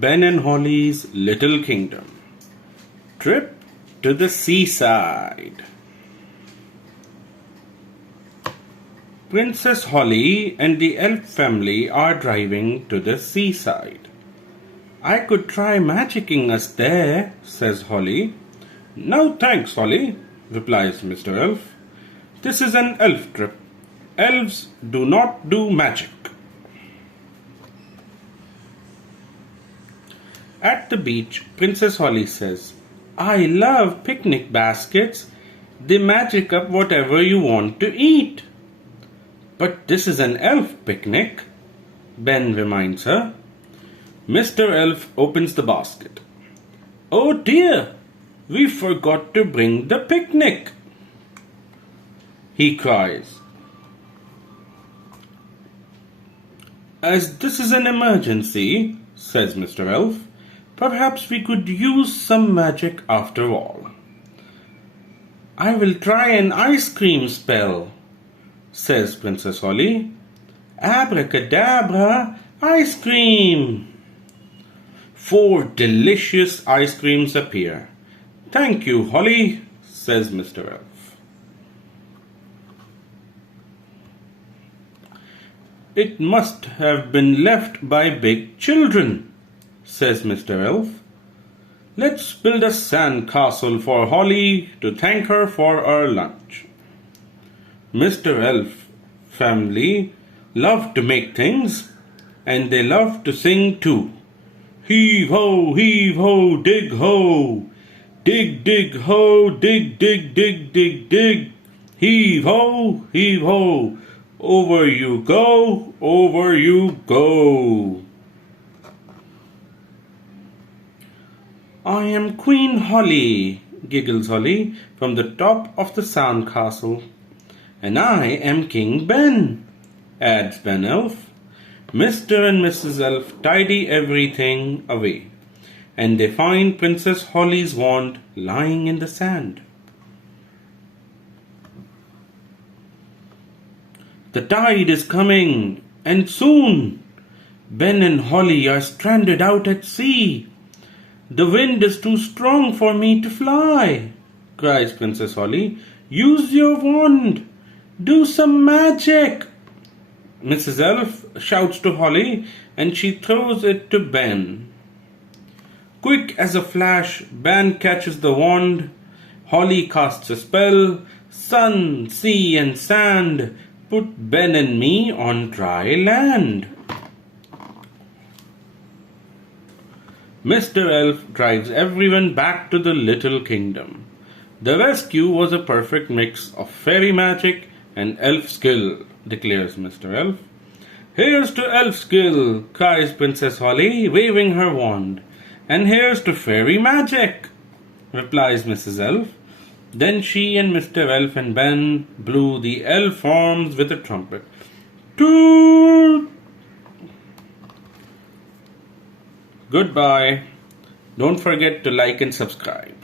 Ben and Holly's Little Kingdom. Trip to the seaside. Princess Holly and the elf family are driving to the seaside. I could try magicking us there, says Holly. No thanks, Holly, replies Mr. Elf. This is an elf trip. Elves do not do magic. At the beach, Princess Holly says, I love picnic baskets. They magic up whatever you want to eat. But this is an elf picnic, Ben reminds her. Mr. Elf opens the basket. Oh dear, we forgot to bring the picnic, he cries. As this is an emergency, says Mr. Elf, perhaps we could use some magic after all. I will try an ice cream spell, says Princess Holly. Abracadabra, ice cream! 4 delicious ice creams appear. Thank you, Holly, says Mr. Elf. It must have been left by big children, says Mr. Elf. Let's build a sand castle for Holly to thank her for our lunch. Mr. Elf family love to make things, and they love to sing too. Heave ho, dig ho. Dig, dig ho, dig, dig, dig, dig, dig. Heave ho, heave ho. Over you go, over you go. I am Queen Holly, giggles Holly from the top of the sand castle. And I am King Ben, adds Ben Elf. Mr. and Mrs. Elf tidy everything away, and they find Princess Holly's wand lying in the sand. The tide is coming, and soon. Ben and Holly are stranded out at sea. The wind is too strong for me to fly, cries Princess Holly. Use your wand. Do some magic. Mrs. Elf shouts to Holly, and she throws it to Ben. Quick as a flash, Ben catches the wand. Holly casts a spell. Sun, sea, and sand, put Ben and me on dry land. Mr. Elf drives everyone back to the little kingdom. The rescue was a perfect mix of fairy magic and elf skill, declares Mr. Elf. Here's to elf skill, cries Princess Holly, waving her wand. And here's to fairy magic, replies Mrs. Elf. Then she and Mr. Elf and Ben blew the elf horns with a trumpet. Toot! Goodbye. Don't forget to like and subscribe.